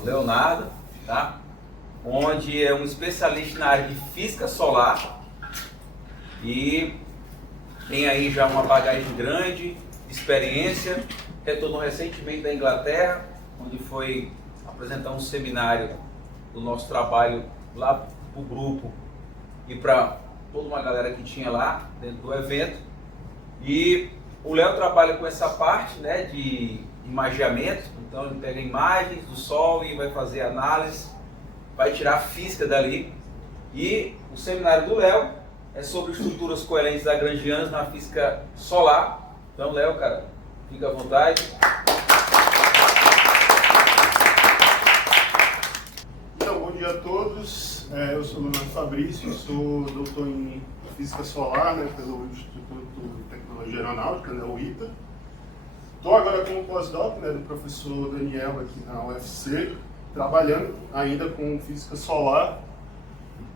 do Leonardo, tá? Onde é um especialista na área de física solar e tem aí já uma bagagem grande, experiência, retornou recentemente da Inglaterra, onde foi apresentar um seminário do nosso trabalho lá para o grupo e para toda uma galera que tinha lá dentro do evento. E o Léo trabalha com essa parte, né, de imagiamento, então ele pega imagens do Sol e vai fazer análise, vai tirar a física dali. E o seminário do Léo é sobre estruturas coerentes lagrangianas na física solar. Então, Léo, cara, fica à vontade. Então, bom dia a todos. Eu sou o Leonardo Fabrício, sou doutor em Física Solar, né, pelo Instituto de Tecnologia Aeronáutica, né, o ITA. Estou agora como pós-doc, né, do professor Daniel aqui na UFC, trabalhando ainda com Física Solar.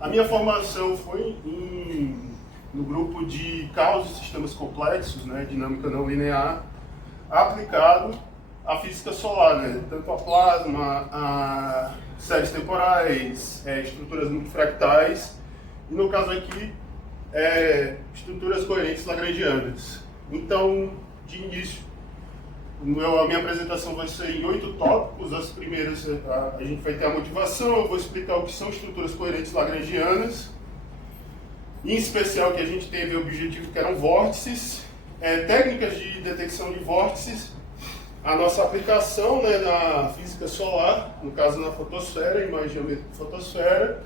A minha formação foi no grupo de causas e sistemas complexos, né, dinâmica não linear, aplicado à física solar, né, tanto a plasma, a séries temporais, estruturas multifractais e, no caso aqui, estruturas coerentes lagrangianas. Então, de início, a minha apresentação vai ser em 8 tópicos. As primeiras, a gente vai ter a motivação, eu vou explicar o que são estruturas coerentes lagrangianas, em especial que a gente teve o objetivo que eram vórtices, técnicas de detecção de vórtices, a nossa aplicação, né, na física solar, no caso na fotosfera, imaginamento de fotosfera,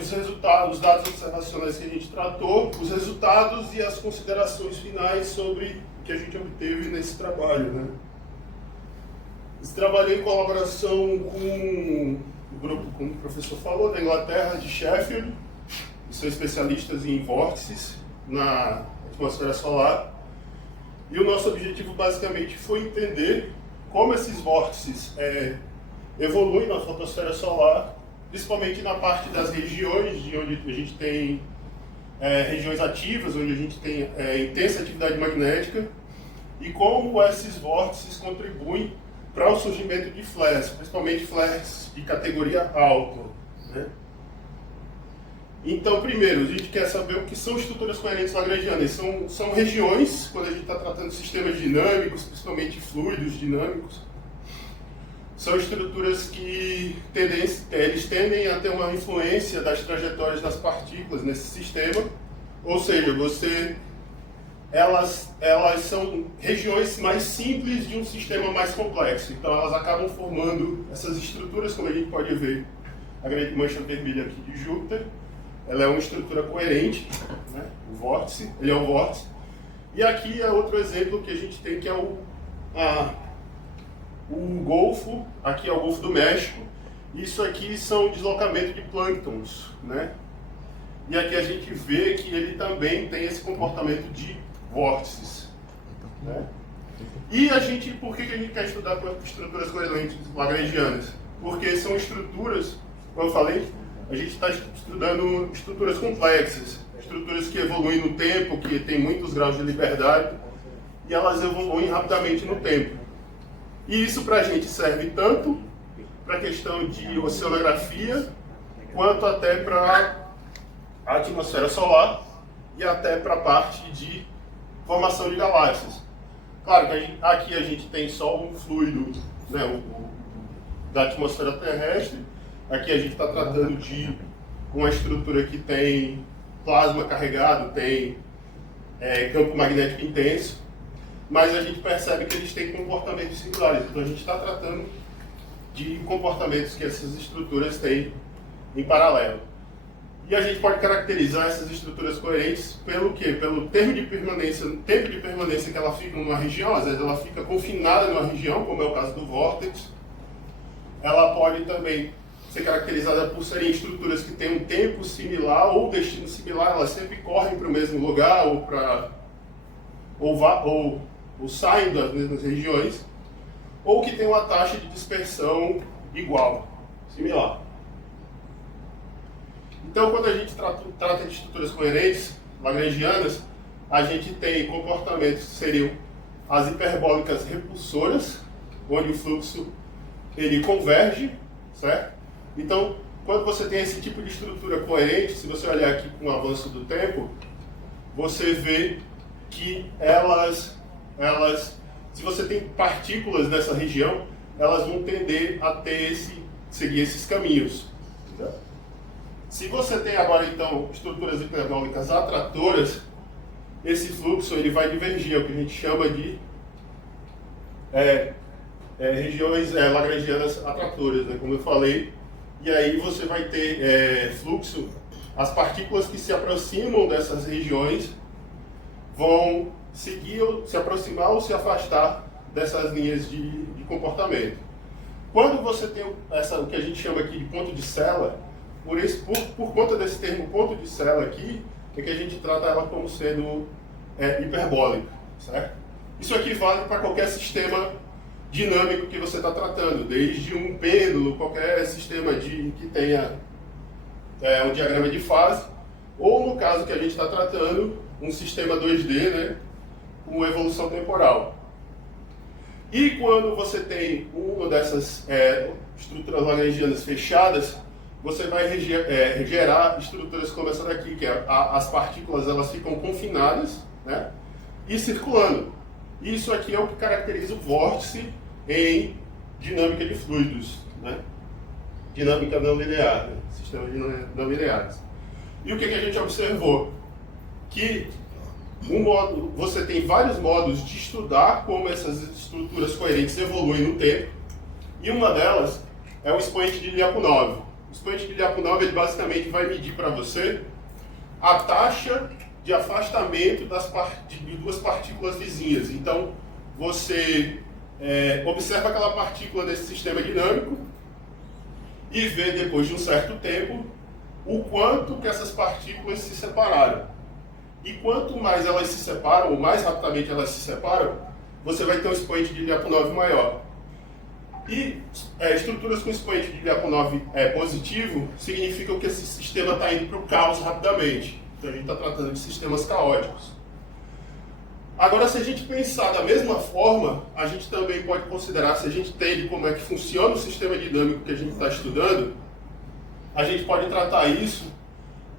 os resultados, os dados observacionais que a gente tratou, os resultados e as considerações finais sobre o que a gente obteve nesse trabalho, né? Esse trabalho é em colaboração com o grupo, como o professor falou, da Inglaterra, de Sheffield, que são especialistas em vórtices na atmosfera solar. E o nosso objetivo basicamente foi entender como esses vórtices evoluem na fotosfera solar, principalmente na parte das regiões de onde a gente tem regiões ativas, onde a gente tem intensa atividade magnética, e como esses vórtices contribuem para o surgimento de flares, principalmente flares de categoria alta, né? Então, primeiro, a gente quer saber o que são estruturas coerentes lagrangianas. São regiões, quando a gente está tratando de sistemas dinâmicos, principalmente fluidos dinâmicos, são estruturas que eles tendem a ter uma influência das trajetórias das partículas nesse sistema, ou seja, elas são regiões mais simples de um sistema mais complexo, então elas acabam formando essas estruturas, como a gente pode ver, a grande mancha vermelha aqui de Júpiter. Ela é uma estrutura coerente, né? O vórtice, ele é um vórtice. E aqui é outro exemplo que a gente tem, que é o Golfo, aqui é o Golfo do México. Isso aqui são deslocamento de plânctons, né? E aqui a gente vê que ele também tem esse comportamento de vórtices, né? E por que a gente quer estudar estruturas coerentes lagrangianas? Porque são estruturas, como eu falei, a gente está estudando estruturas complexas, estruturas que evoluem no tempo, que têm muitos graus de liberdade, e elas evoluem rapidamente no tempo. E isso para a gente serve tanto para a questão de oceanografia, quanto até para a atmosfera solar e até para a parte de formação de galáxias. Claro que aqui a gente tem só um fluido, né, da atmosfera terrestre. Aqui a gente está tratando de uma estrutura que tem plasma carregado, tem campo magnético intenso, mas a gente percebe que eles têm comportamentos similares. Então a gente está tratando de comportamentos que essas estruturas têm em paralelo. E a gente pode caracterizar essas estruturas coerentes pelo quê? Pelo tempo de permanência que ela fica numa região. Às vezes ela fica confinada numa região, como é o caso do vórtex. Ela pode também ser caracterizada por serem estruturas que têm um tempo similar ou destino similar, elas sempre correm para o mesmo lugar ou saem das mesmas regiões, ou que tem uma taxa de dispersão igual, similar. Então, quando a gente trata de estruturas coerentes lagrangianas, a gente tem comportamentos que seriam as hiperbólicas repulsoras, onde o fluxo ele converge, certo? Então, quando você tem esse tipo de estrutura coerente, se você olhar aqui com o avanço do tempo, você vê que se você tem partículas nessa região, elas vão tender a seguir esses caminhos. Entendeu? Se você tem agora, então, estruturas hiperbólicas atratoras, esse fluxo ele vai divergir, é o que a gente chama de regiões lagrangianas atratoras, né, como eu falei. E aí você vai ter fluxo, as partículas que se aproximam dessas regiões vão seguir, se aproximar ou se afastar dessas linhas de comportamento. Quando você tem o que a gente chama aqui de ponto de Sela, por conta desse termo ponto de Sela aqui, é que a gente trata ela como sendo hiperbólica, certo? Isso aqui vale para qualquer sistema dinâmico que você está tratando, desde um pêndulo, qualquer sistema que tenha um diagrama de fase, ou no caso que a gente está tratando, um sistema 2D, né, com evolução temporal. E quando você tem uma dessas estruturas lagrangianas fechadas, você vai gerar estruturas como essa daqui, que as partículas elas ficam confinadas, né, e circulando. Isso aqui é o que caracteriza o vórtice em dinâmica de fluidos, né? Dinâmica não linear, né? Sistemas não lineares. E o que a gente observou? Que você tem vários modos de estudar como essas estruturas coerentes evoluem no tempo, e uma delas é o expoente de Lyapunov. O expoente de Lyapunov ele basicamente vai medir para você a taxa de afastamento de duas partículas vizinhas. Então, você observa aquela partícula desse sistema dinâmico e vê, depois de um certo tempo, o quanto que essas partículas se separaram. E quanto mais elas se separam, ou mais rapidamente elas se separam, você vai ter um expoente de Lyapunov maior. E estruturas com expoente de Lyapunov positivo significam que esse sistema está indo para o caos rapidamente. Então a gente está tratando de sistemas caóticos. Agora, se a gente pensar da mesma forma, a gente também pode considerar, se a gente entende como é que funciona o sistema dinâmico que a gente está estudando, a gente pode tratar isso,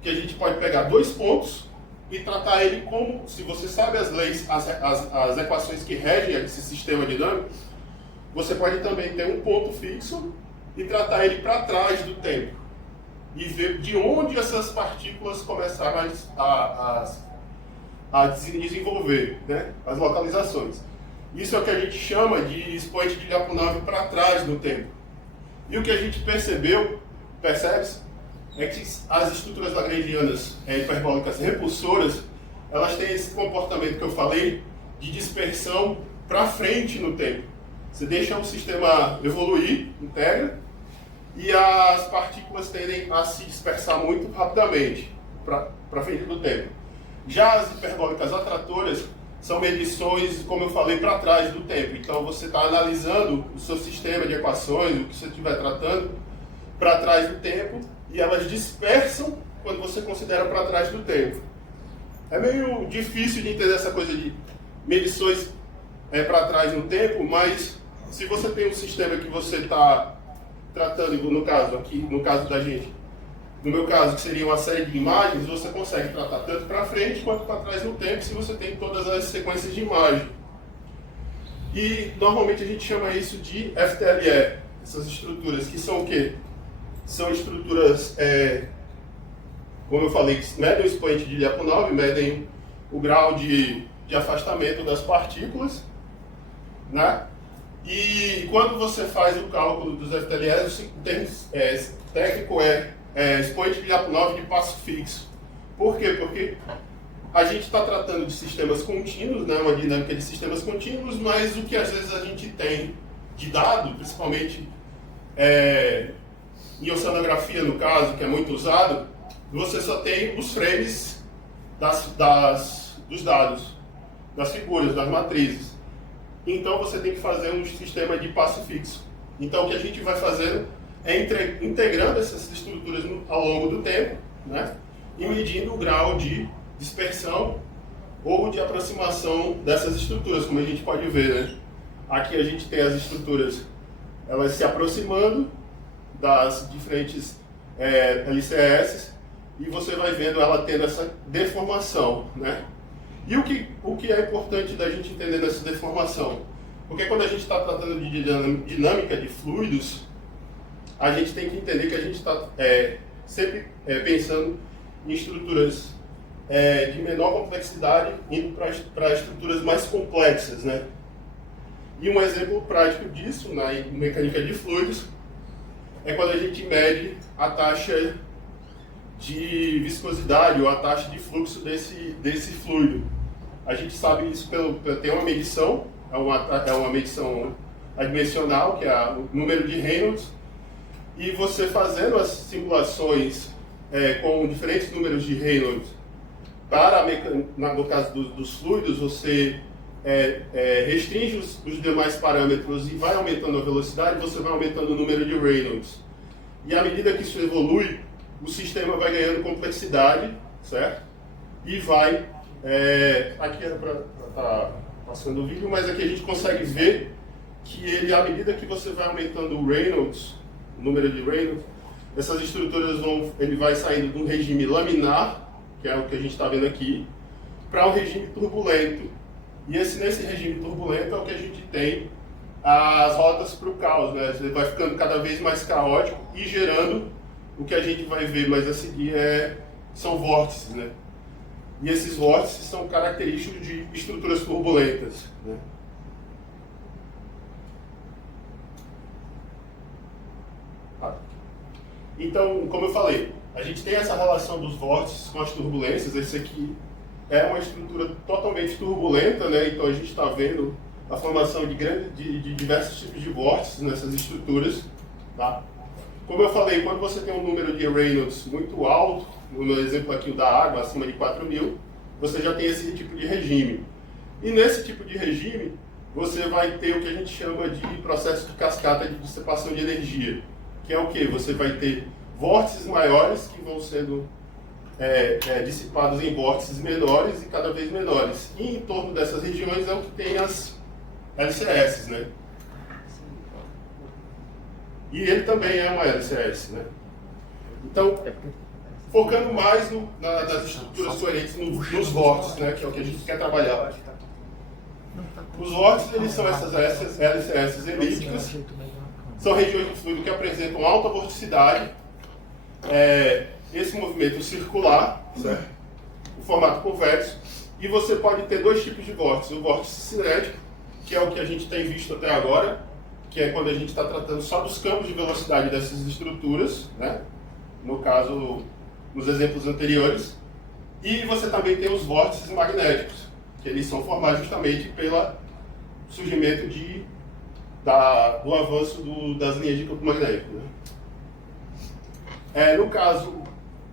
que a gente pode pegar dois pontos e tratar ele como, se você sabe as leis, as equações que regem esse sistema dinâmico, você pode também ter um ponto fixo e tratar ele para trás do tempo. E ver de onde essas partículas começaram a desenvolver, né? As localizações. Isso é o que a gente chama de expoente de Lyapunov para trás no tempo. E o que a gente percebe, é que as estruturas lagrangianas hiperbólicas repulsoras, elas têm esse comportamento que eu falei de dispersão para frente no tempo. Você deixa o sistema evoluir, integra, e as partículas tendem a se dispersar muito rapidamente para frente do tempo. Já as hiperbólicas atratoras são medições, como eu falei, para trás do tempo. Então você está analisando o seu sistema de equações, o que você estiver tratando, para trás do tempo, e elas dispersam quando você considera para trás do tempo. É meio difícil de entender essa coisa de medições para trás no tempo, mas se você tem um sistema que você está tratando, no caso da gente, no meu caso, que seria uma série de imagens, você consegue tratar tanto para frente quanto para trás no tempo, se você tem todas as sequências de imagem. E normalmente a gente chama isso de FTLE, essas estruturas, que são o quê? São estruturas, como eu falei, que medem o expoente de Lyapunov, medem o grau de afastamento das partículas, né? E quando você faz o cálculo dos FTLEs, o termo técnico expoente de Lyapunov de passo fixo. Por quê? Porque a gente está tratando de sistemas contínuos, né, uma dinâmica de sistemas contínuos, mas o que às vezes a gente tem de dado, principalmente em oceanografia, no caso, que é muito usado, você só tem os frames dos dados, das figuras, das matrizes. Então você tem que fazer um sistema de passo fixo. Então o que a gente vai fazendo é integrando essas estruturas ao longo do tempo, né, e medindo o grau de dispersão ou de aproximação dessas estruturas, como a gente pode ver, né? Aqui a gente tem as estruturas elas se aproximando das diferentes LCS, e você vai vendo ela tendo essa deformação, né? E o que é importante da gente entender nessa deformação? Porque quando a gente está tratando de dinâmica de fluidos, a gente tem que entender que a gente está sempre pensando em estruturas de menor complexidade indo para estruturas mais complexas, né? E um exemplo prático disso na mecânica de fluidos é quando a gente mede a taxa de viscosidade ou a taxa de fluxo desse fluido. A gente sabe isso tem uma medição, é uma medição adimensional, que é o número de Reynolds, e você fazendo as simulações com diferentes números de Reynolds, no caso dos fluidos, você restringe os demais parâmetros e vai aumentando a velocidade, você vai aumentando o número de Reynolds. E à medida que isso evolui, o sistema vai ganhando complexidade, certo? E vai... aqui é para estar passando o vídeo, mas aqui a gente consegue ver que ele, à medida que você vai aumentando o Reynolds, o número de Reynolds, essas estruturas ele vai saindo de um regime laminar, que é o que a gente está vendo aqui, para um regime turbulento. E nesse regime turbulento é o que a gente tem as rotas para o caos, né? Ele vai ficando cada vez mais caótico e gerando o que a gente vai ver mais a seguir são vórtices, né? E esses vórtices são característicos de estruturas turbulentas, né? Então, como eu falei, a gente tem essa relação dos vórtices com as turbulências. Esse aqui é uma estrutura totalmente turbulenta, né? Então a gente está vendo a formação de diversos tipos de vórtices nessas estruturas, tá? Como eu falei, quando você tem um número de Reynolds muito alto, no exemplo aqui da água, acima de 4.000, você já tem esse tipo de regime. E nesse tipo de regime, você vai ter o que a gente chama de processo de cascata de dissipação de energia, que é o quê? Você vai ter vórtices maiores que vão sendo dissipados em vórtices menores e cada vez menores. E em torno dessas regiões é o que tem as LCS, né? E ele também é uma LCS, né? Então, focando mais nas estruturas coerentes, nos vórtices, né? Que é o que a gente quer trabalhar. Os vórtices, eles são essas LCS elípticas, são regiões de fluido que apresentam alta vorticidade, esse movimento circular, certo? O formato convexo, e você pode ter dois tipos de vórtices: o vórtice cinético, que é o que a gente tem visto até agora, que é quando a gente está tratando só dos campos de velocidade dessas estruturas, né? No caso, nos exemplos anteriores. E você também tem os vórtices magnéticos, que eles são formados justamente pelo surgimento do avanço das linhas de campo magnético, né? No caso,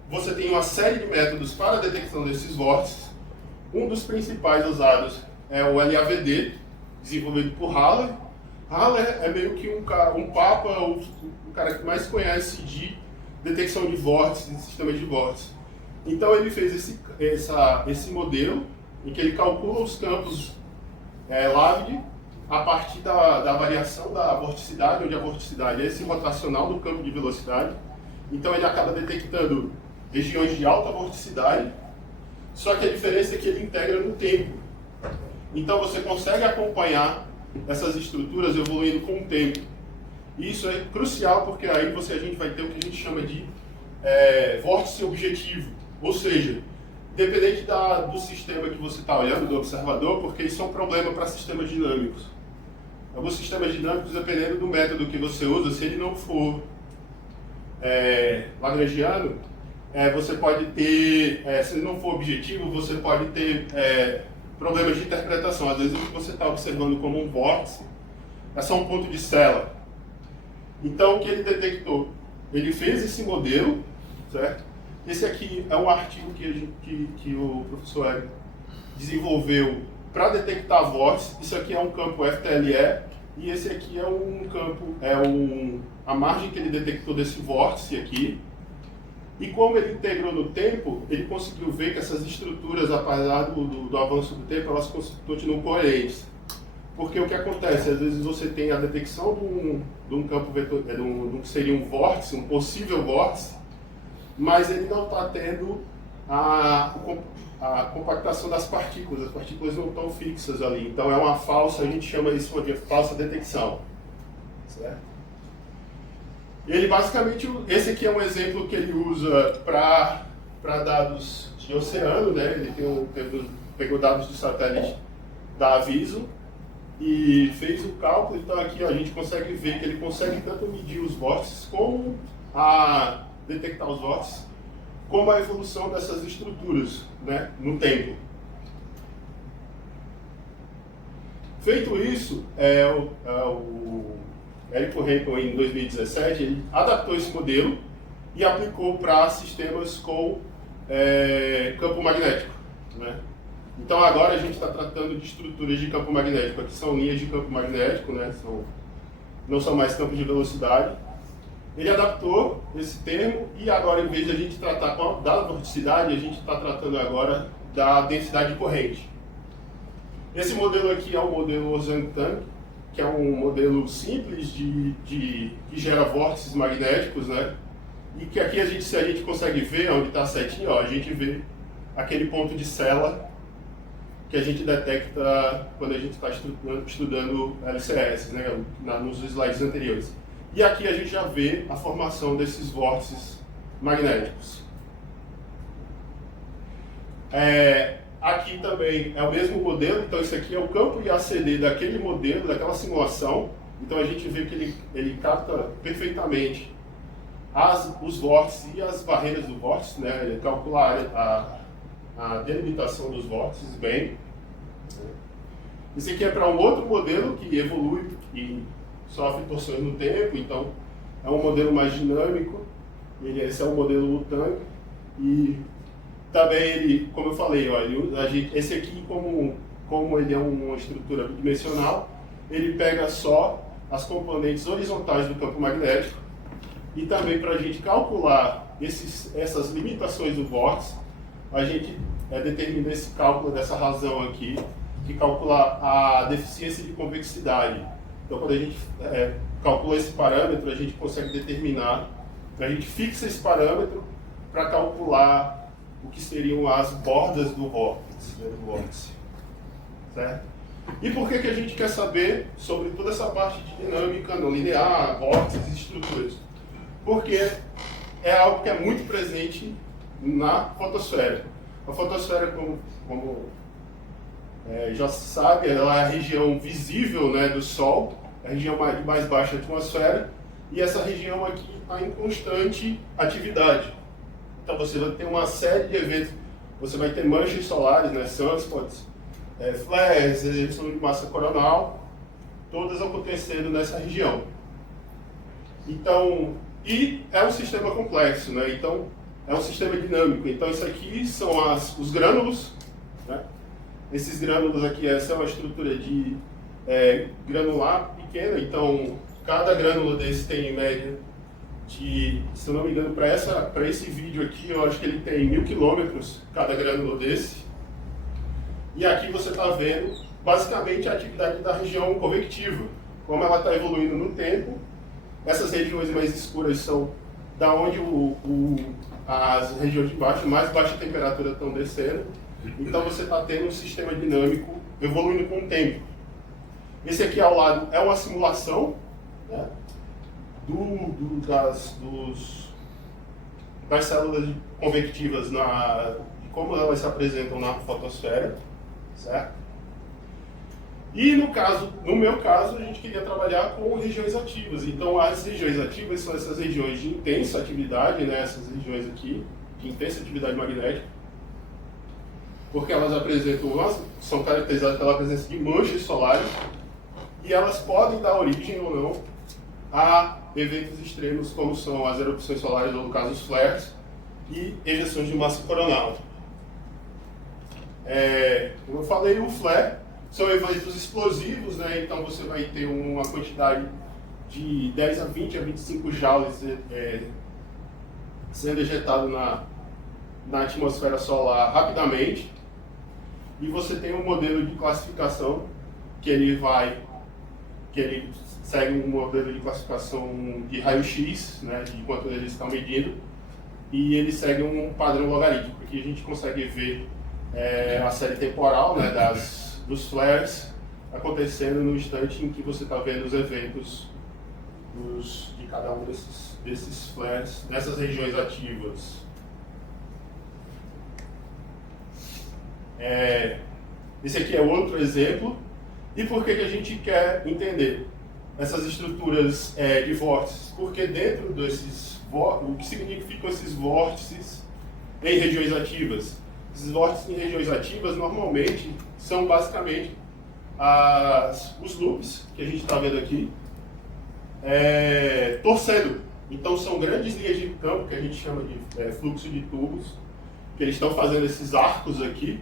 você tem uma série de métodos para a detecção desses vórtices. Um dos principais usados é o LAVD, desenvolvido por Haller. Haller é meio que um papa, o cara que mais conhece de detecção de vórtices e sistemas de vórtices. Então ele fez esse modelo em que ele calcula os campos LAVD a partir da variação da vorticidade, onde a vorticidade é esse rotacional do campo de velocidade. Então ele acaba detectando regiões de alta vorticidade, só que a diferença é que ele integra no tempo. Então você consegue acompanhar essas estruturas evoluindo com o tempo. E isso é crucial, porque aí a gente vai ter o que a gente chama de vórtice objetivo. Ou seja, independente do sistema que você está olhando, do observador, porque isso é um problema para sistemas dinâmicos. Alguns sistemas dinâmicos, dependendo do método que você usa, se ele não for lagrangiano, você pode ter, se ele não for objetivo, você pode ter problemas de interpretação. Às vezes o que você está observando como um vórtice é só um ponto de cela. Então o que ele detectou? Ele fez esse modelo, certo? Esse aqui é um artigo que o professor Érico desenvolveu para detectar vórtices. Isso aqui é um campo FTLE e esse aqui é um campo, a margem que ele detectou desse vórtice aqui. E como ele integrou no tempo, ele conseguiu ver que essas estruturas, apesar do avanço do tempo, elas continuam coerentes. porque o que acontece, às vezes você tem a detecção de um campo vetor, de um que seria um vórtice, um possível vórtice, mas ele não está tendo a compactação das partículas. As partículas não estão fixas ali, então é uma falsa, a gente chama isso de falsa detecção. Certo? Ele basicamente, esse aqui é um exemplo que ele usa para dados de oceano, né? Ele pegou dados do satélite da Aviso e fez o cálculo. Então aqui ó, a gente consegue ver que ele consegue tanto medir os vórtices como detectar os vórtices, como a evolução dessas estruturas, né, no tempo. Feito isso, o Érico Henkel, em 2017, ele adaptou esse modelo e aplicou para sistemas com campo magnético, né? Então agora a gente está tratando de estruturas de campo magnético. Aqui são linhas de campo magnético, né? Não são mais campos de velocidade. Ele adaptou esse termo e agora, em vez de a gente tratar da vorticidade, a gente está tratando agora da densidade de corrente. Esse modelo aqui é o modelo Ozantan, que é um modelo simples que gera vórtices magnéticos, né? E que aqui se a gente consegue ver onde está certinho, ó, a gente vê aquele ponto de cela que a gente detecta quando a gente está estudando LCS, né? Nos slides anteriores. E aqui a gente já vê a formação desses vórtices magnéticos. Aqui também é o mesmo modelo, então isso aqui é o campo IACD daquele modelo, daquela simulação. Então a gente vê que ele capta perfeitamente os vórtices e as barreiras do vórtice, né? Ele calcula a delimitação dos vórtices bem. Esse aqui é para um outro modelo que evolui e sofre torções no tempo, então é um modelo mais dinâmico. Esse é o modelo Lutan. E também ele, como eu falei, ó, esse aqui, como ele é uma estrutura bidimensional, ele pega só as componentes horizontais do campo magnético. E também para a gente calcular essas limitações do vórtice, a gente determina esse cálculo dessa razão aqui, que calcula a deficiência de convexidade. Então, quando a gente calcula esse parâmetro, a gente consegue determinar, a gente fixa esse parâmetro para calcular o que seriam as bordas do vórtice. Certo? E por que a gente quer saber sobre toda essa parte de dinâmica não linear, vórtices e estruturas? Porque é algo que é muito presente na fotosfera. A fotosfera, como já se sabe, ela é a região visível, né, do Sol, a região de mais baixa atmosfera, e essa região aqui está em constante atividade. Então você vai ter uma série de eventos, você vai ter manchas solares, né, sunspots, flares, ejeção de massa coronal, todas acontecendo nessa região. Então, e é um sistema complexo, né? Então é um sistema dinâmico. Então isso aqui são os grânulos, né? Esses grânulos aqui são uma estrutura de granular pequena, então cada grânulo desse tem em média se eu não me engano, para esse vídeo aqui, eu acho que ele tem 1000 quilômetros, cada grânulo desse. E aqui você está vendo, basicamente, a atividade da região convectiva, como ela está evoluindo no tempo. Essas regiões mais escuras são da onde as regiões de mais baixa temperatura estão descendo. Então você está tendo um sistema dinâmico evoluindo com o tempo. Esse aqui ao lado é uma simulação, né, das células convectivas, de como elas se apresentam na fotosfera, certo? E no meu caso, a gente queria trabalhar com regiões ativas. Então as regiões ativas são essas regiões de intensa atividade, né, essas regiões aqui, de intensa atividade magnética, porque elas são caracterizadas pela presença de manchas solares, e elas podem dar origem ou não a eventos extremos, como são as erupções solares, ou no caso os flares, e ejeções de massa coronal. Como eu falei, o flare são eventos explosivos, né? Então você vai ter uma quantidade de 10 a 20 a 25 joules sendo ejetado na atmosfera solar rapidamente. E você tem um modelo de classificação que ele segue um modelo de classificação de raio-x, né, de quanto eles estão medindo, e ele segue um padrão logarítmico. Aqui a gente consegue ver a série temporal, né, dos flares acontecendo no instante em que você está vendo os eventos de cada um desses flares nessas regiões ativas. Esse aqui é outro exemplo. E por que a gente quer entender essas estruturas de vórtices? Porque dentro desses vórtices, o que significam esses vórtices em regiões ativas? Esses vórtices em regiões ativas normalmente são basicamente os loops que a gente está vendo aqui torcendo. Então são grandes linhas de campo que a gente chama de fluxo de tubos, que eles estão fazendo esses arcos aqui,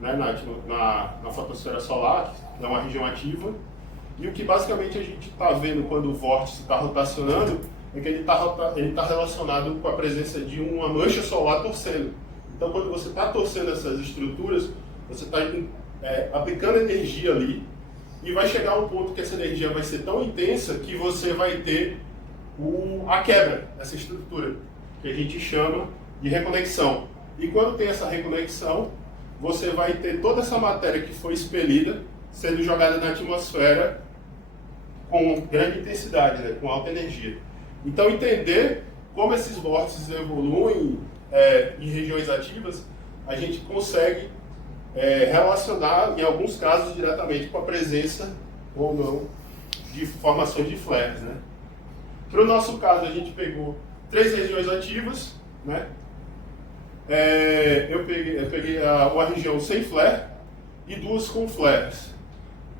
né, na fotosfera solar, que é uma região ativa. E o que basicamente a gente está vendo quando o vórtice está rotacionando é que ele está relacionado com a presença de uma mancha solar torcendo. Então quando você está torcendo essas estruturas, você está aplicando energia ali, e vai chegar um ponto que essa energia vai ser tão intensa que você vai ter a quebra dessa estrutura, que a gente chama de reconexão. E quando tem essa reconexão, você vai ter toda essa matéria que foi expelida sendo jogada na atmosfera com grande intensidade, né, com alta energia. Então, entender como esses vórtices evoluem em regiões ativas, a gente consegue relacionar, em alguns casos, diretamente com a presença ou não de formações de flares, né? Para o nosso caso, a gente pegou 3 regiões ativas, né? Eu peguei uma região sem flare e 2 com flares.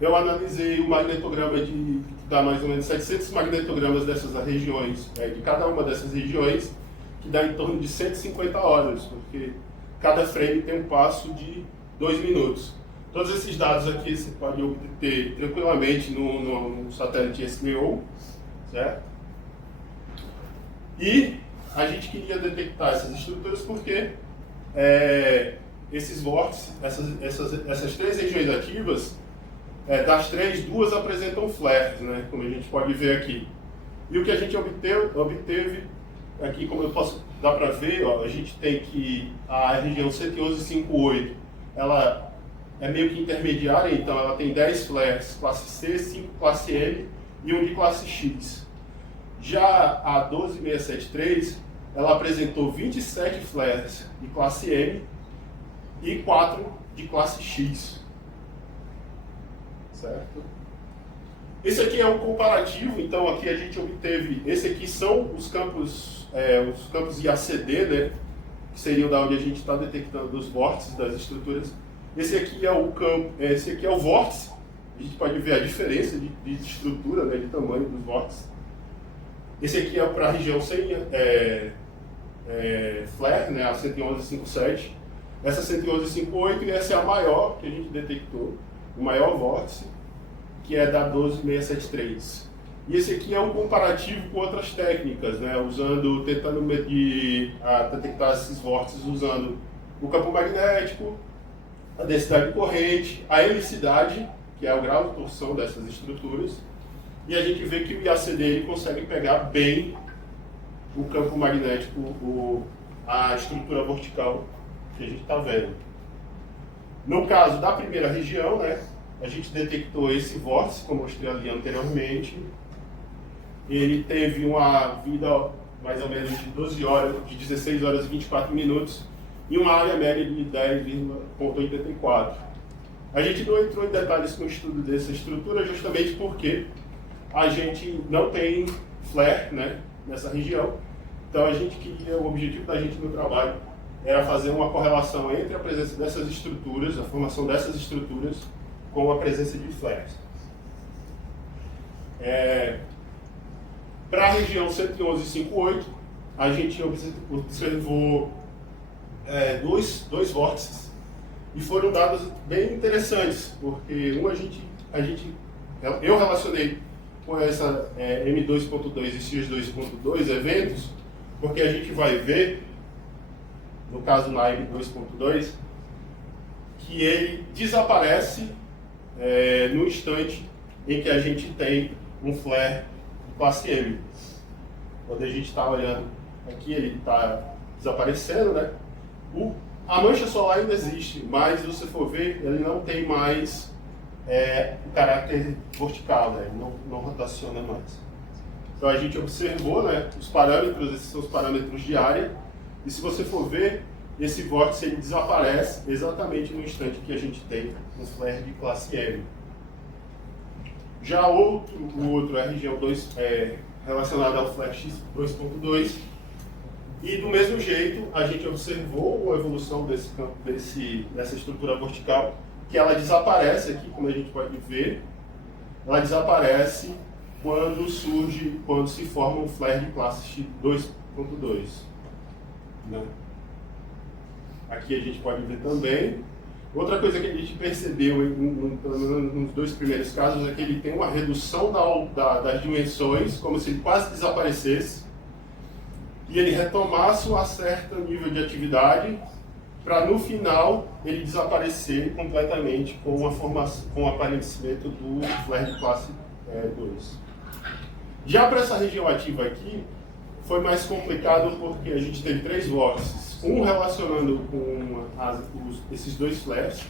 Eu analisei o magnetograma que dá mais ou menos 700 magnetogramas dessas regiões, de cada uma dessas regiões, que dá em torno de 150 horas, porque cada frame tem um passo de 2 minutos. Todos esses dados aqui você pode obter tranquilamente no satélite SMO, certo? E a gente queria detectar essas estruturas porque esses vórtices, essas 3 regiões ativas, das 3, 2 apresentam flares, né, como a gente pode ver aqui. E o que a gente obteve aqui, como eu posso dar para ver, ó, a gente tem que a região 111.5.8, ela é meio que intermediária, então ela tem 10 flares classe C, 5 classe M e 1 de classe X. Já a 12.673, ela apresentou 27 flares de classe M e 4 de classe X. Certo? Esse aqui é um comparativo, então aqui a gente obteve, esse aqui são os campos IACD, né, que seriam da onde a gente está detectando os vórtices das estruturas. Esse aqui é o vórtice, a gente pode ver a diferença de estrutura, né, de tamanho dos vórtices. Esse aqui é para a região sem flare, né, a 111.5.7. Essa 111.5.8 e essa é a maior que a gente detectou, o maior vórtice, que é da 12.673. E esse aqui é um comparativo com outras técnicas, né, tentando detectar esses vórtices usando o campo magnético, a densidade de corrente, a emissividade, que é o grau de torção dessas estruturas, e a gente vê que o IACD ele consegue pegar bem o campo magnético, a estrutura vertical que a gente está vendo. No caso da primeira região, né, a gente detectou esse vórtice, como eu mostrei ali anteriormente. Ele teve uma vida mais ou menos de 12 horas, de 16 horas e 24 minutos, e uma área média de 10,84. A gente não entrou em detalhes com o estudo dessa estrutura justamente porque a gente não tem flare, né, nessa região. Então o objetivo da gente no trabalho era fazer uma correlação entre a presença dessas estruturas, a formação dessas estruturas, com a presença de flares. Para a região 111.5.8, a gente observou dois vórtices, e foram dados bem interessantes, porque eu relacionei com essa M2.2 e X2.2 eventos, porque a gente vai ver, no caso na M2.2, que ele desaparece no instante em que a gente tem um flare de classe M. Quando a gente está olhando aqui, ele está desaparecendo, né? A mancha solar ainda existe, mas se você for ver, ele não tem mais o caráter vertical, né? Ele não rotaciona mais. Então a gente observou, né, os parâmetros, esses são os parâmetros de área, e se você for ver, esse vórtice ele desaparece exatamente no instante que a gente tem um flare de classe M. Já o outro é a região 2, relacionada ao flare X 2.2, e do mesmo jeito a gente observou a evolução dessa estrutura vertical, que ela desaparece aqui, como a gente pode ver, ela desaparece quando se forma um flare de classe X 2.2. Né? Aqui a gente pode ver também. Outra coisa que a gente percebeu nos dois primeiros casos é que ele tem uma redução das dimensões, como se ele quase desaparecesse, e ele retomasse um certo nível de atividade, para no final ele desaparecer completamente com o aparecimento do flare de classe 2. Já para essa região ativa aqui, foi mais complicado porque a gente teve 3 vórtices, um relacionando com esses 2 flares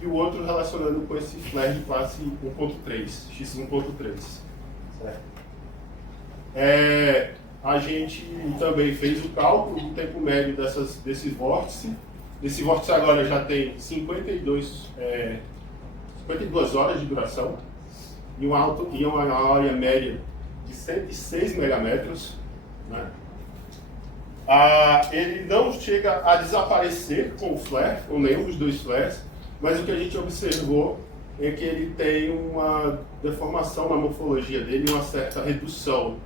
e o outro relacionando com esse flare de classe 1.3, X1.3. Certo? A gente também fez o cálculo do tempo médio desses vórtices. Esse vórtice agora já tem 52 horas de duração e uma área média de 106 megametros. Né? Ele não chega a desaparecer com o flare, com nenhum dos 2 flares, mas o que a gente observou é que ele tem uma deformação na morfologia dele, uma certa redução,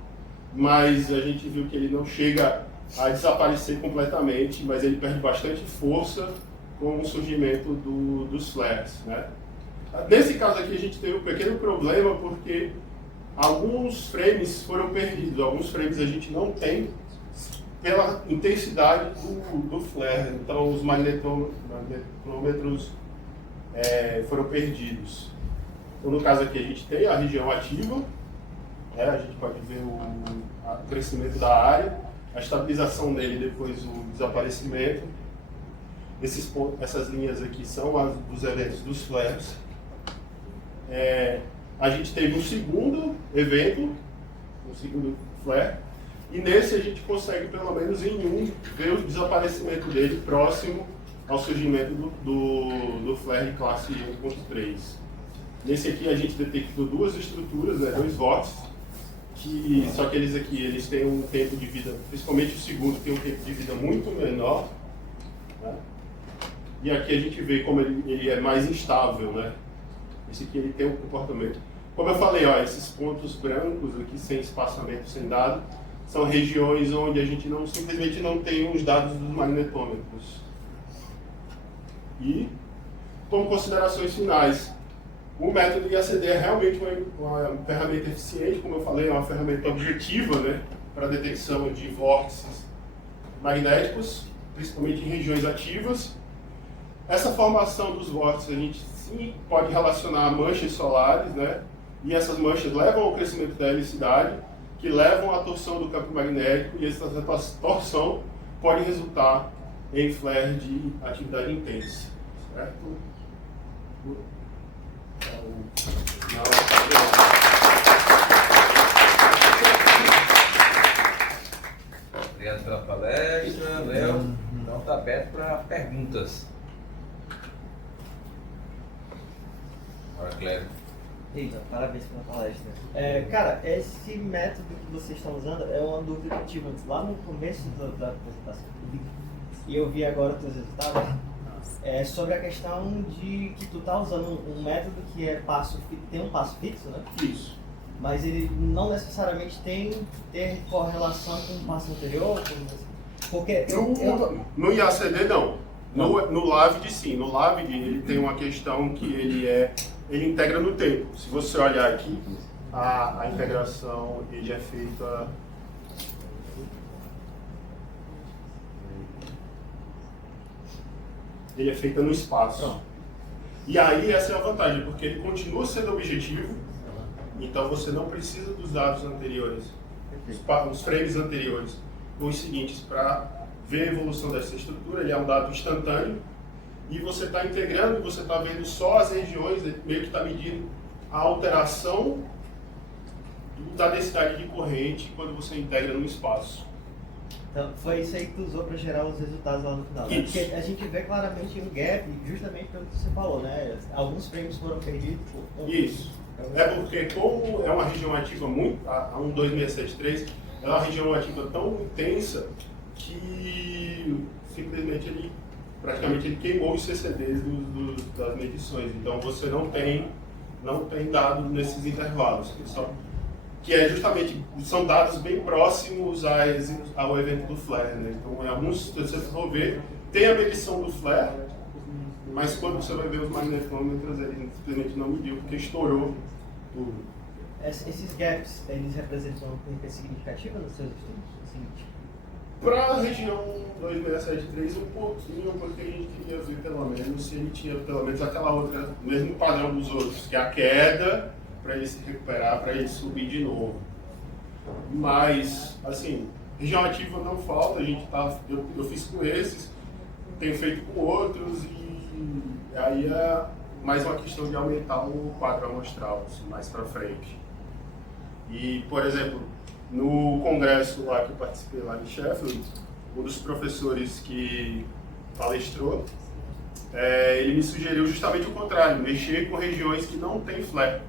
mas a gente viu que ele não chega a desaparecer completamente, mas ele perde bastante força com o surgimento dos flares. Né? Nesse caso aqui a gente teve um pequeno problema porque alguns frames foram perdidos, alguns frames a gente não tem pela intensidade do flare, então os magnetômetros foram perdidos. Então, no caso aqui a gente tem a região ativa, a gente pode ver o crescimento da área, a estabilização dele depois o desaparecimento. Essas linhas aqui são as dos eventos dos flares. A gente teve um segundo evento, um segundo flare, e nesse a gente consegue, pelo menos em um, ver o desaparecimento dele próximo ao surgimento do flare de classe 1.3. Nesse aqui a gente detectou 2 estruturas, 2 vórtices, só que eles têm um tempo de vida, principalmente o segundo, tem um tempo de vida muito menor. Né? E aqui a gente vê como ele é mais instável. Né? Esse aqui ele tem um comportamento. Como eu falei, esses pontos brancos aqui, sem espaçamento, sem dado, são regiões onde a gente simplesmente não tem os dados dos magnetômetros. E, como considerações finais, o método IACD é realmente uma ferramenta eficiente, como eu falei, é uma ferramenta objetiva, né, para a detecção de vórtices magnéticos, principalmente em regiões ativas. Essa formação dos vórtices a gente sim pode relacionar a manchas solares, né, e essas manchas levam ao crescimento da helicidade, que levam à torção do campo magnético, e essa torção pode resultar em flare de atividade intensa. Certo? Obrigado pela palestra, Léo. Então está aberto para perguntas. Bora, Cléber. Eita, parabéns pela palestra. Cara, esse método que vocês estão usando é uma dúvida que eu tive lá no começo da apresentação. E eu vi agora os teus resultados. Sobre a questão de que tu tá usando um método que tem um passo fixo, né? Isso. Mas ele não necessariamente tem que ter correlação com o passo anterior, porque no IACD não. No LAVD sim. No LAVD ele tem uma questão que ele integra no tempo. Se você olhar aqui, a integração ele é feita no espaço. E aí essa é a vantagem, porque ele continua sendo objetivo, então você não precisa dos dados anteriores, os frames anteriores, os seguintes, para ver a evolução dessa estrutura. Ele é um dado instantâneo, e você está integrando, você está vendo só as regiões, meio que está medindo a alteração da densidade de corrente quando você integra no espaço. Então, foi isso aí que tu usou para gerar os resultados lá no final, né? Isso. Porque a gente vê claramente um gap, justamente pelo que você falou, né? Alguns frames foram perdidos. Isso. É porque, como é uma região ativa muito, a 12673, ela é uma região ativa tão intensa que simplesmente praticamente ele queimou os CCDs das medições. Então você não tem dado nesses intervalos, que é justamente, são dados bem próximos ao evento do flare, né? Então, em alguns, se você for ver, tem a medição do flare, mas quando você vai ver os magnetômetros, ele simplesmente não mediu, porque estourou tudo. Esses gaps, eles representam uma perda significativa nos seus estudos? Assim, tipo... Para a região 2673, um pouquinho, porque a gente queria ver pelo menos se ele tinha pelo menos aquela outra, o mesmo padrão dos outros, que é a queda, para ele se recuperar, para ele subir de novo. Mas, assim, região ativa não falta, eu fiz com esses, tenho feito com outros, e aí é mais uma questão de aumentar o quadro amostral, assim, mais para frente. E, por exemplo, no congresso lá que eu participei lá em Sheffield, um dos professores que palestrou, ele me sugeriu justamente o contrário, mexer com regiões que não tem flare,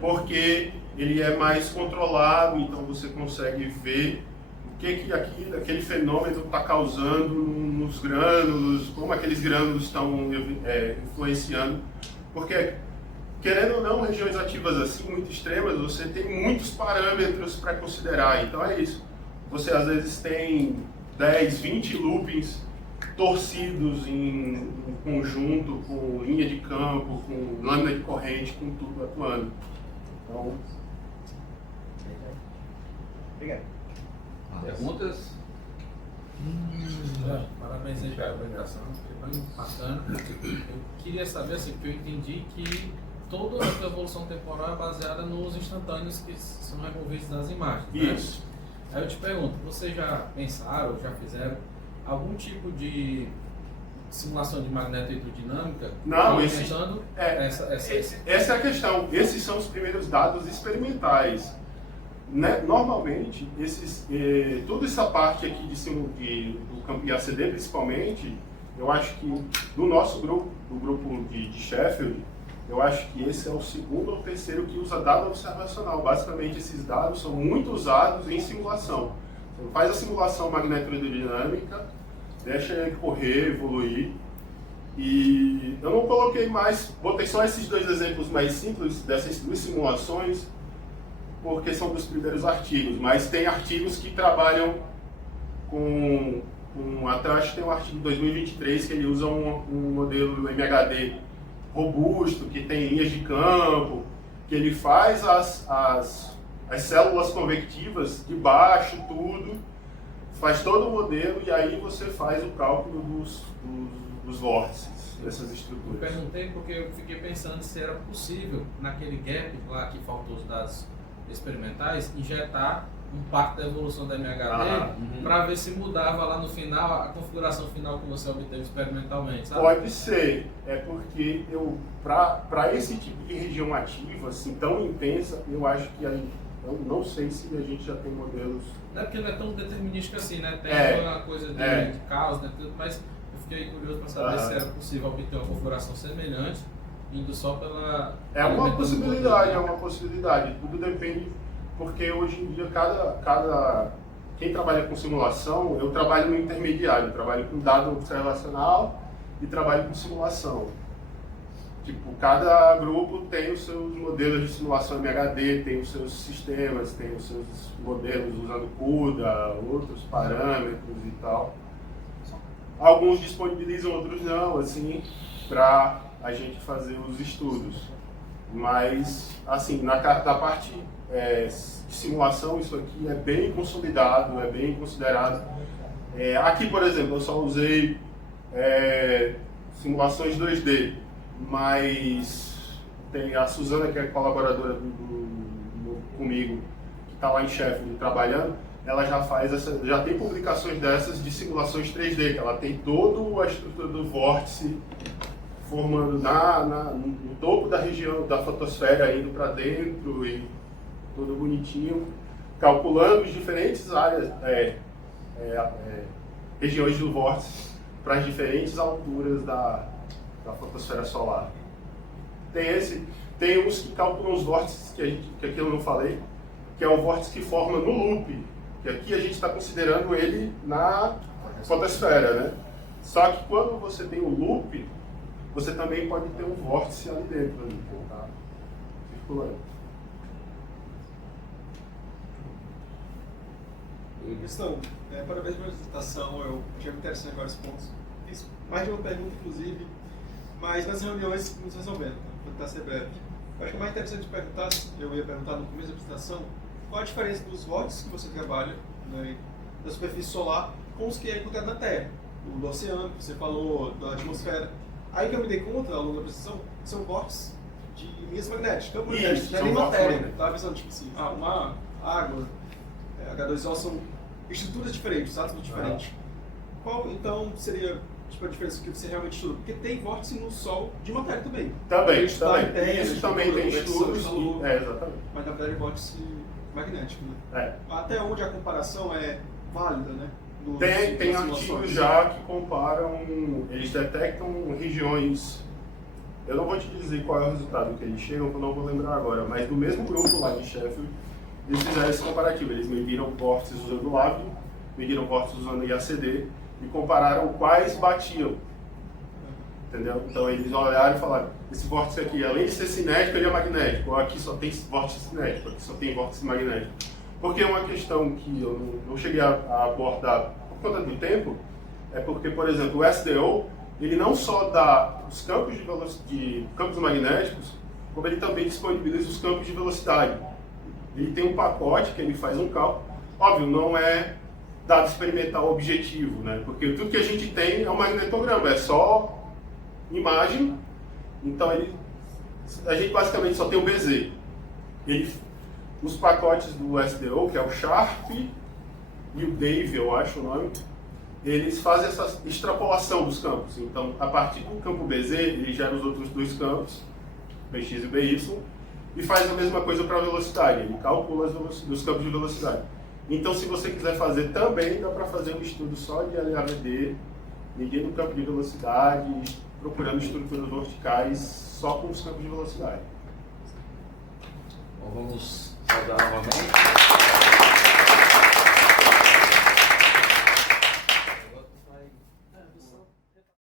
porque ele é mais controlado, então você consegue ver o que aquele fenômeno está causando nos grânulos, como aqueles grânulos estão influenciando, porque, querendo ou não, regiões ativas assim, muito extremas, você tem muitos parâmetros para considerar. Então é isso. Você às vezes tem 10, 20 loopings torcidos em conjunto, com linha de campo, com lâmina de corrente, com tudo atuando. Então... Obrigado. Perguntas? Parabéns aí pela apresentação, foi bem bacana. Eu queria saber, assim, porque eu entendi que toda a evolução temporal é baseada nos instantâneos que são removidos das imagens, né? Isso. Aí eu te pergunto, vocês já pensaram, já fizeram algum tipo de simulação de magnetohidrodinâmica? Não, aumentando essa é a questão. Esses são os primeiros dados experimentais. Né? Normalmente, toda essa parte aqui do campo IACD, principalmente, eu acho que no nosso grupo, do grupo de Sheffield, eu acho que esse é o segundo ou terceiro que usa dado observacional. Basicamente, esses dados são muito usados em simulação. Você faz a simulação magnetohidrodinâmica, deixa ele correr, evoluir. E eu não coloquei mais, botei só esses dois exemplos mais simples dessas duas simulações, porque são dos primeiros artigos, mas tem artigos que trabalham atrás tem um artigo de 2023 que ele usa um modelo MHD robusto, que tem linhas de campo, que ele faz as células convectivas de baixo, tudo, faz todo o modelo e aí você faz o cálculo dos vórtices dessas Eu estruturas. perguntei porque eu fiquei pensando se era possível, naquele gap lá que faltou os dados experimentais, injetar um parte da evolução da MHD para ver se mudava lá no final a configuração final que você obteve experimentalmente, sabe? Pode ser, porque para esse tipo de região ativa, assim, tão intensa, eu acho que eu não sei se a gente já tem modelos. Não é porque não é tão determinístico assim, né? Tem uma coisa de caos, né? Tudo, mas eu fiquei curioso para saber se era possível obter uma configuração semelhante, indo só pela... É uma possibilidade, tudo depende, porque hoje em dia quem trabalha com simulação, eu trabalho no intermediário, eu trabalho com dado observacional e trabalho com simulação. Tipo, cada grupo tem os seus modelos de simulação MHD, tem os seus sistemas, tem os seus modelos usando CUDA, outros parâmetros e tal. Alguns disponibilizam, outros não, assim, para a gente fazer os estudos. Mas, assim, na parte de simulação, isso aqui é bem consolidado, é bem considerado. Aqui, por exemplo, eu só usei simulações 2D. mas tem a Suzana, que é colaboradora comigo, que está lá em Sheffield trabalhando, ela já tem publicações dessas de simulações 3D, que ela tem toda a estrutura do vórtice formando no topo da região da fotosfera, indo para dentro e tudo bonitinho, calculando as diferentes áreas, regiões do vórtice para as diferentes alturas da fotosfera solar. Tem uns que calculam os vórtices que aqui eu não falei, que é o vórtice que forma no loop, que aqui a gente está considerando ele na fotosfera, né? Só que quando você tem o loop, você também pode ter um vórtice ali dentro, tá? Circulando. Questão, parabéns pela apresentação, eu achei muito interessante vários pontos. Fiz mais de uma pergunta, inclusive, mas nas reuniões vamos resolvendo, vou tentar ser breve. Eu acho que o mais interessante de perguntar, eu ia perguntar no começo da apresentação, qual a diferença dos vórtices que você trabalha, né, da superfície solar com os que é encontrado na Terra, do oceano, que você falou, da atmosfera. Aí que eu me dei conta, ao longo da apresentação, que são vórtices de linhas magnéticas. Campo magnético, não é nem matéria. Estava pensando, tipo assim, uma água, H2O são estruturas diferentes, átomos diferentes. Qual, então, seria tipo, a diferença que você realmente estuda? Porque tem vórtice no Sol de matéria também. Também. Isso também tem estudos. Exatamente. Mas na verdade é vórtice magnético, né? Até onde a comparação é válida, né? Tem artigos já que comparam, eles detectam regiões, eu não vou te dizer qual é o resultado que eles chegam, que eu não vou lembrar agora, mas do mesmo grupo lá de Sheffield, eles fizeram esse comparativo, eles mediram vórtices usando LAVIO, mediram vórtices usando IACD e compararam quais batiam, entendeu? Então eles olharam e falaram, esse vórtice aqui, além de ser cinético, ele é magnético, ou aqui só tem vórtice cinético, aqui só tem vórtice magnético. Porque é uma questão que eu não cheguei a abordar por conta do tempo, é porque, por exemplo, o SDO, ele não só dá os campos de campos magnéticos, como ele também disponibiliza os campos de velocidade. Ele tem um pacote que ele faz um cálculo. Óbvio, não é dado experimental objetivo, né? Porque tudo que a gente tem é um magnetograma, é só imagem. Então a gente basicamente só tem o BZ. Os pacotes do SDO, que é o Sharp e o Dave, eu acho o nome, eles fazem essa extrapolação dos campos. Então, a partir do campo BZ, ele gera os outros dois campos, Bx e By, e faz a mesma coisa para a velocidade. Ele calcula os campos de velocidade. Então, se você quiser fazer também, dá para fazer um estudo só de LHD, medindo o campo de velocidade, procurando estruturas verticais só com os campos de velocidade. Bom, vamos saudar novamente.